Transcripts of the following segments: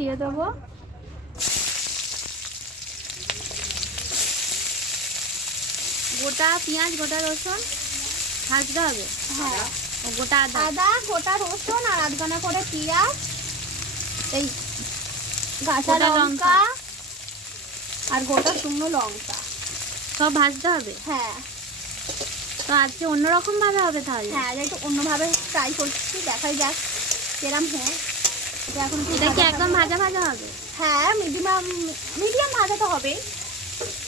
দিয়ে দেবো। গোটা পেঁয়াজ, গোটা রসুন ভাজতে হবে। হ্যাঁ, গোটা আদা, গোটা রসুন আর আধখানা করে পেঁয়াজ, এই কাঁচা লঙ্কা আর গোটা শুকনো লঙ্কা সব ভাজতে হবে। হ্যাঁ। তো আজকে অন্যরকম ভাবে হবে তাহলে? হ্যাঁ, একটু অন্যভাবে ট্রাই করছি, দেখাই যাক কিরম হয়। এখন এটা কি একদম ভাজা ভাজা হবে? হ্যাঁ, মিডিয়াম ভাজা তো হবে,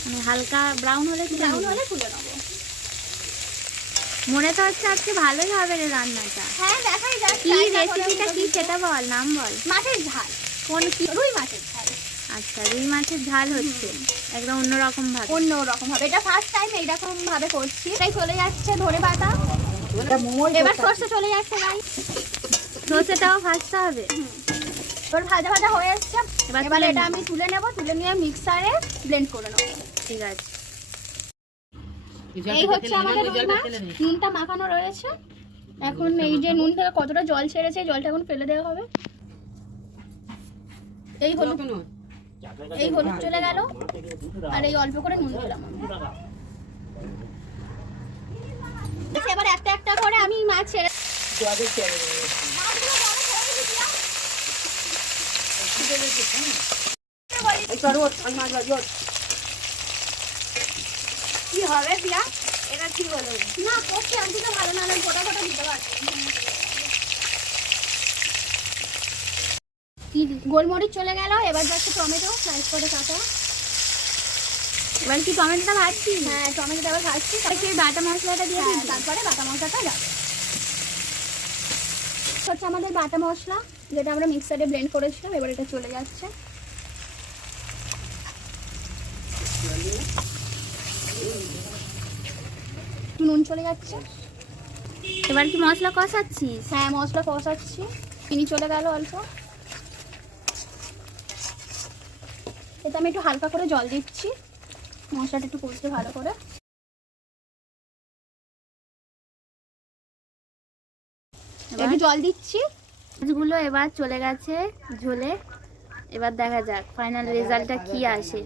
মানে হালকা ব্রাউন হলে তুলে নেবো। মনে তো হচ্ছে আজকে ভালোই হবে রে রান্নাটা। হ্যাঁ, দেখাই যাক। কি রেসিপিটা কি সেটা বল, নাম বল। মাছের ঝাল। কোন কি? রুই মাছের ঝাল। আচ্ছা, রুই মাছের ঝাল হচ্ছে একদম অন্যরকম ভাবে। অন্যরকম ভাবে, এটা ফার্স্ট টাইম এইরকম ভাবে করছি। তাই চলে যাচ্ছে ধনে পাতা, এবার সর্ষে চলে যাচ্ছে গাই। সর্ষেটাও ভাজতে হবে। এবার ভাজা ভাজা হয়ে যাচ্ছে, এবার এটা নেব। আমি তুলে নেব, তুলে নিয়ে মিক্সারে ব্লেন্ড করে নেব। ঠিক আছে। এই হচ্ছে আমাদের রুই মাছ, নুনটা মাখানো রয়েছে। এখন এই যে নুন থেকে কতটা জল ছেড়েছে, জলটা এখন ফেলে দেওয়া হবে। এই হলুদ চলে গেল, আর এই অল্প করে নুন দিলাম। এবার একটা একটা করে আমি মাছ ছেড়ে কি হবে দিয়া, এটা কি বলো না, করছি আমি তো ভালো না, গোটা গোটা দিতে পারছি। গোলমরিচ চলে গেল, এবার যাচ্ছে টমেটো স্লাইস করে কাটা। এবার কি টমেটোটা ভাজছি? হ্যাঁ, টমেটোটা এবার ভাজছি, তারপরে বাটা মশলাটা দিয়ে দিই। তারপরে বাটা মশলাটা যাবে। হচ্ছে আমাদের বাটা মশলা, যেটা আমরা মিক্সারে ব্লেন্ড করেছিলাম, এবার এটা চলে যাচ্ছে। নুন চলে যাচ্ছে। এবার কি মশলা কষাচ্ছিস? হ্যাঁ, মশলা কষাচ্ছি। চিনি চলে গেল অল্প, এতে আমি একটু হালকা করে জল দিচ্ছি, মশলাটা একটু কষতে ভালো করে। একটু জল দিচ্ছি। মাছগুলো এবার চলে গেছে ঝোলে। এবার দেখা যাক ফাইনাল রেজাল্টটা কি আসে।